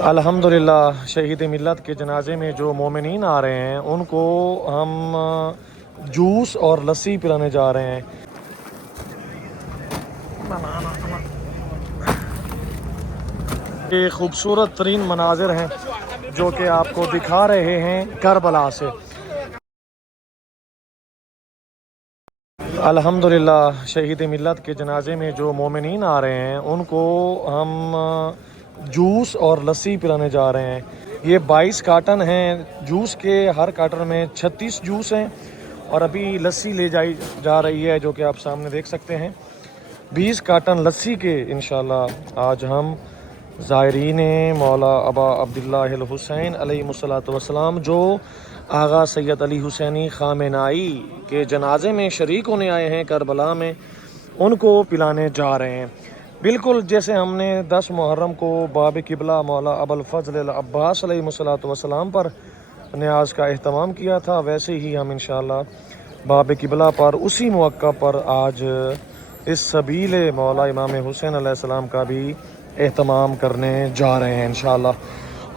अल्हम्दुलिल्लाह शहीद मिल्लत के जनाजे में जो मोमिनीन आ रहे हैं उनको हम जूस और लस्सी पिलाने जा रहे हैं। ये खूबसूरत तरीन मनाजिर हैं जो कि आपको दिखा रहे हैं करबला से। अल्हम्दुलिल्लाह शहीद मिल्लत के जनाजे में जो मोमिनीन आ रहे हैं उनको हम जूस और लस्सी पिलाने जा रहे हैं। ये 22 कार्टन हैं जूस के, हर कार्टन में 36 जूस हैं और अभी लस्सी ले जाई जा रही है जो कि आप सामने देख सकते हैं। 20 कार्टन लस्सी के इंशाल्लाह आज हम ज़ायरीन मौला अबा अब्दुल्लाह हुसैन अलैहिस्सलातु वस्सलाम जो आगा सैयद अली हुसैनी खामेनाई के जनाजे में शरीक होने आए हैं करबला में, उनको पिलाने जा रहे हैं। बिल्कुल जैसे हमने 10 मुहर्रम को बाब किबला मौला अबुल फज़ल अब्बास अलैहिस्सलातु वस्सलाम पर न्याज का एहतमाम किया था, वैसे ही हम इंशाअल्लाह बाब किबला पर उसी मौका पर आज इस सबील मौला इमाम हुसैन अलैहिस्सलाम का भी एहतमाम करने जा रहे हैं इंशाअल्लाह।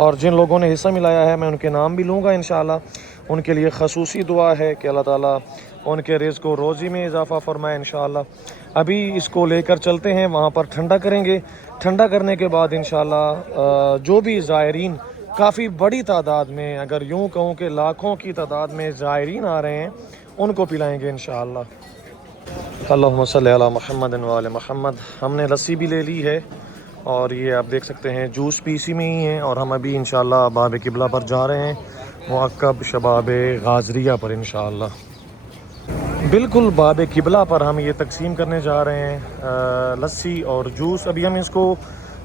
और जिन लोगों ने हिस्सा मिलाया है मैं उनके नाम भी लूँगा इंशाअल्लाह। उनके लिए खसूसी दुआ है कि अल्लाह ताला उनके रिज़्क़ को रोज़ी में इजाफ़ा फरमाए इंशाअल्लाह। अभी इसको लेकर चलते हैं, वहाँ पर ठंडा करेंगे। ठंडा करने के बाद इंशाअल्लाह जो भी ज़ायरीन काफ़ी बड़ी तादाद में, अगर यूँ कहूँ कि लाखों की तादाद में ज़ायरीन आ रहे हैं, उनको पिलाएँगे इंशाअल्लाह। अल्लाहुम्मा सल्ली अला मुहम्मद व आले मुहम्मद। हमने लस्सी भी ले ली है और ये आप देख सकते हैं जूस भी इसी में ही है। और हम अभी इंशाअल्लाह बाब किबला पर जा रहे हैं, मुअक्कब शबाब गाजरिया पर इंशाअल्लाह। बिल्कुल बाब किबला पर हम ये तकसीम करने जा रहे हैं लस्सी और जूस। अभी हम इसको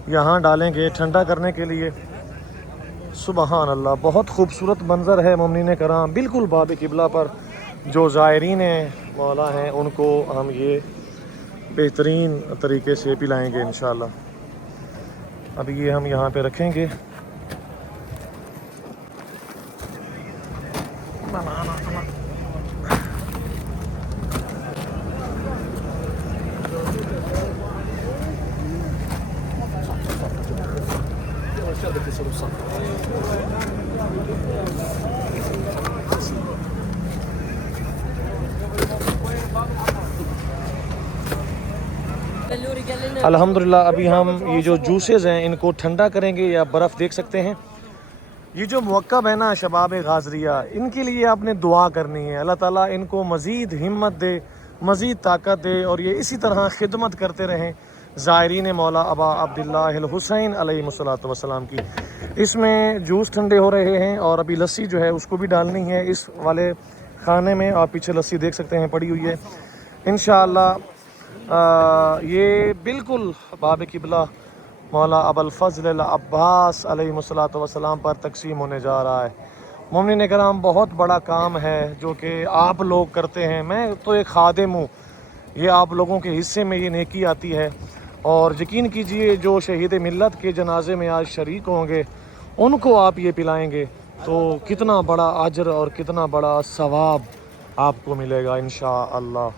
यहाँ डालेंगे ठंडा करने के लिए। सुबहान अल्लाह, बहुत खूबसूरत मंज़र है मोमिनीन कराम। बिल्कुल बाब किबला पर जो ज़ायरीन मौला हैं उनको हम ये बेहतरीन तरीके से पिलाएँगे इंशाअल्लाह। अभी ये हम यहाँ पे रखेंगे। अल्हम्दुलिल्लाह अभी हम ये जो जूसेस हैं इनको ठंडा करेंगे या बर्फ़ देख सकते हैं। ये जो मुअक्कब है ना शबाब गाजरिया, इनके लिए आपने दुआ करनी है, अल्लाह ताला इनको मज़ीद हिम्मत दे, मज़ीद ताकत दे और ये इसी तरह खिदमत करते रहें ज़ायरीन मौला अबा अब्दुल्लाह हुसैन अलैहिस्सलातु वस्सलाम की। इसमें जूस ठंडे हो रहे हैं और अभी लस्सी जो है उसको भी डालनी है इस वाले खाने में। आप पीछे लस्सी देख सकते हैं पड़ी हुई है इंशाअल्लाह। ये बिल्कुल बाब किबला मौला अबुल फज़ल अब्बास अलैहिस्सलातु वस्सलाम पर तकसीम होने जा रहा है। मोमिनीन कराम बहुत बड़ा काम है जो कि आप लोग करते हैं। मैं तो एक खादिम हूँ, ये आप लोगों के हिस्से में ये नेकी आती है। और यकीन कीजिए जो शहीद मिल्लत के जनाजे में आज शरीक होंगे उनको आप ये पिलाएंगे तो कितना बड़ा अजर और कितना बड़ा सवाब आपको मिलेगा इंशाअल्लाह।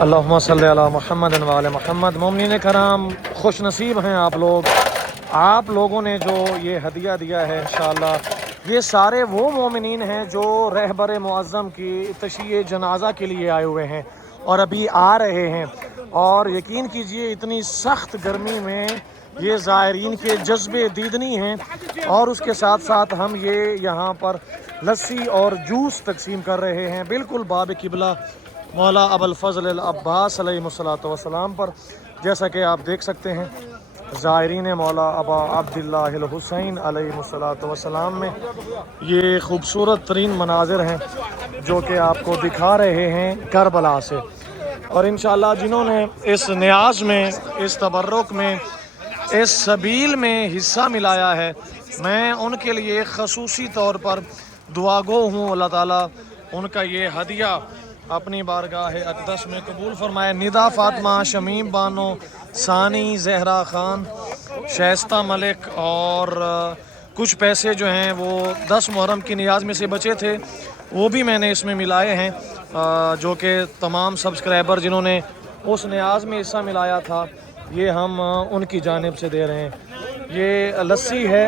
अल्लाहुम्मा सल्ली अला मुहम्मद व आले मुहम्मद। मोमिनीन कराम खुश नसीब हैं आप लोग। आप लोगों ने जो ये हदिया दिया है इंशाअल्लाह, ये सारे वो मोमिनीन हैं जो रहबर मुअज़्ज़म की तशीए जनाजा के लिए आए हुए हैं और अभी आ रहे हैं। और यकीन कीजिए इतनी सख्त गर्मी में ये ज़ायरीन के जज्बे दीदनी हैं और उसके साथ साथ हम ये यहाँ पर लस्सी और जूस तकसीम कर रहे हैं बिल्कुल बाब किबला मौला अबुल फज़ल अब्बास अलैहिस्सलातु वस्सलाम पर। जैसा कि आप देख सकते हैं ज़ायरीन मौला अबा अब्दुल्लाह हुसैन अलैहिस्सलातु वस्सलाम में ये खूबसूरत तरीन मनाजिर हैं जो कि आपको दिखा रहे हैं करबला से। और इंशाअल्लाह जिन्होंने इस न्याज में, इस तबर्रुक में, इस सबील में हिस्सा मिलाया है, मैं उनके लिए खसूसी तौर पर दुआगो हूँ। अल्लाह ताला उनका ये हदिया अपनी बारगाह अक़दस में कबूल फरमाए। निदा फ़ातिमा, शमीम बानो, सानी, जहरा ख़ान, शाइस्ता मलिक और कुछ पैसे जो हैं वो 10 मुहर्रम की नियाज़ में से बचे थे वो भी मैंने इसमें मिलाए हैं, जो कि तमाम सब्सक्राइबर जिन्होंने उस नियाज़ में हिस्सा मिलाया था ये हम उनकी जानिब से दे रहे हैं। یہ لسی ہے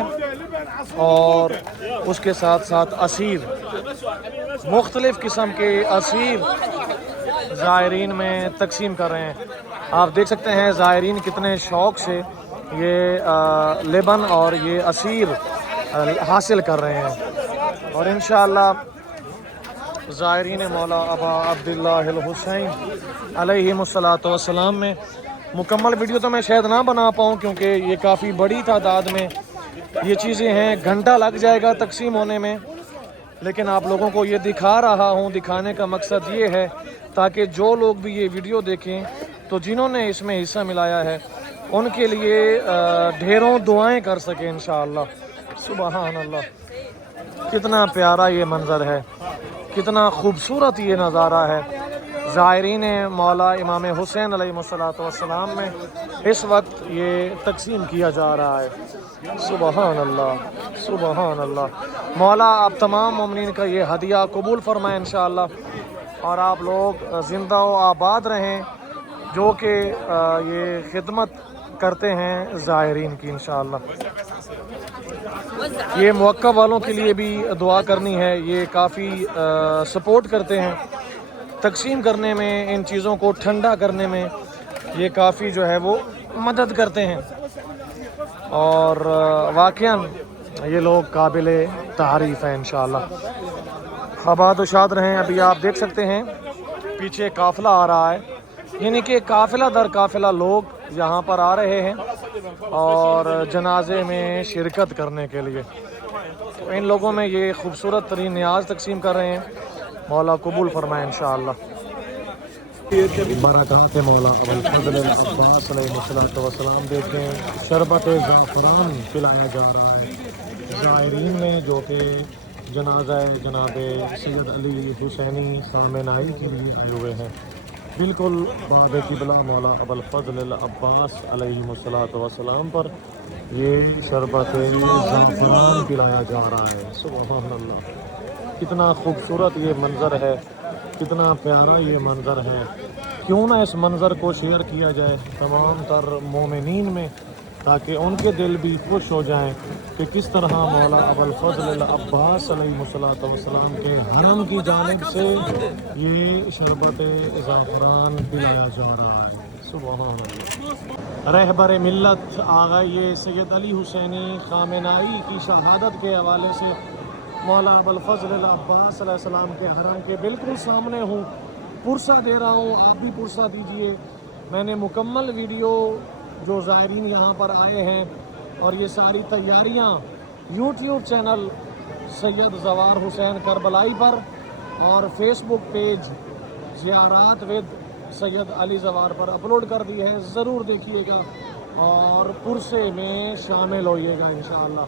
اور اس کے ساتھ ساتھ عصیر، مختلف قسم کے عصیر زائرین میں تقسیم کر رہے ہیں۔ آپ دیکھ سکتے ہیں زائرین کتنے شوق سے یہ لیبن اور یہ عصیر حاصل کر رہے ہیں، اور انشاءاللہ زائرین مولا ابا عبداللہ الحسین علیہ الصلوۃ والسلام میں مکمل ویڈیو تو میں شاید نہ بنا پاؤں کیونکہ یہ کافی بڑی تعداد میں یہ چیزیں ہیں، گھنٹہ لگ جائے گا تقسیم ہونے میں، لیکن آپ لوگوں کو یہ دکھا رہا ہوں۔ دکھانے کا مقصد یہ ہے تاکہ جو لوگ بھی یہ ویڈیو دیکھیں تو جنہوں نے اس میں حصہ ملایا ہے ان کے لیے ڈھیروں دعائیں کر سکیں انشاءاللہ۔ سبحان اللہ، کتنا پیارا یہ منظر ہے، کتنا خوبصورت یہ نظارہ ہے۔ زائرین مولا امام حسین علیہ الصلوۃ والسلام میں اس وقت یہ تقسیم کیا جا رہا ہے۔ سبحان اللہ، سبحان اللہ۔ مولا آپ تمام مومنین کا یہ ہدیہ قبول فرمائیں انشاءاللہ، اور آپ لوگ زندہ و آباد رہیں جو کہ یہ خدمت کرتے ہیں زائرین کی انشاءاللہ۔ یہ موقع والوں کے لیے بھی دعا کرنی ہے، یہ کافی سپورٹ کرتے ہیں تقسیم کرنے میں، ان چیزوں کو ٹھنڈا کرنے میں یہ کافی جو ہے وہ مدد کرتے ہیں، اور واقعاً یہ لوگ قابل تعریف ہیں انشاءاللہ۔ آباد و شاد رہیں۔ ابھی آپ دیکھ سکتے ہیں پیچھے قافلہ آ رہا ہے، یعنی کہ قافلہ در قافلہ لوگ یہاں پر آ رہے ہیں اور جنازے میں شرکت کرنے کے لیے، تو ان لوگوں میں یہ خوبصورت ترین نیاز تقسیم کر رہے ہیں۔ مولا قبول فرمائے انشاءاللہ۔ برکات مولا ابوالفضل العباس علیہ الصلوۃ والسلام دیکھیں، شربت زعفران پلایا جا رہا ہے زائرین میں، جو کہ جنازہ جناب سید علی حسینی سامنائی کے لیے آئے ہوئے ہیں۔ بالکل باب قبلہ مولا ابوالفضل العباس علیہ الصلوۃ والسلام پر یہ شربت زعفران پلایا جا رہا ہے۔ سبحان اللہ، کتنا خوبصورت یہ منظر ہے، کتنا پیارا یہ منظر ہے۔ کیوں نہ اس منظر کو شیئر کیا جائے تمام تر مومنین میں، تاکہ ان کے دل بھی خوش ہو جائیں کہ کس طرح مولا ابوالفضل العباس علیہ الصلوۃ والسلام کے حرم کی جانب سے یہ شربت زعفران پلایا جا رہا ہے۔ سبحان اللہ۔ رہبر ملت آغا یہ سید علی حسینی خامنائی کی شہادت کے حوالے سے مولا ابوالفضل العباس علیہ السلام کے حرم کے بالکل سامنے ہوں، پرسہ دے رہا ہوں، آپ بھی پرسہ دیجئے۔ میں نے مکمل ویڈیو جو زائرین یہاں پر آئے ہیں اور یہ ساری تیاریاں یوٹیوب چینل سید زوار حسین کربلائی پر اور فیس بک پیج زیارات ود سید علی زوار پر اپلوڈ کر دی ہے، ضرور دیکھیے گا اور پرسے میں شامل ہوئیے گا انشاءاللہ۔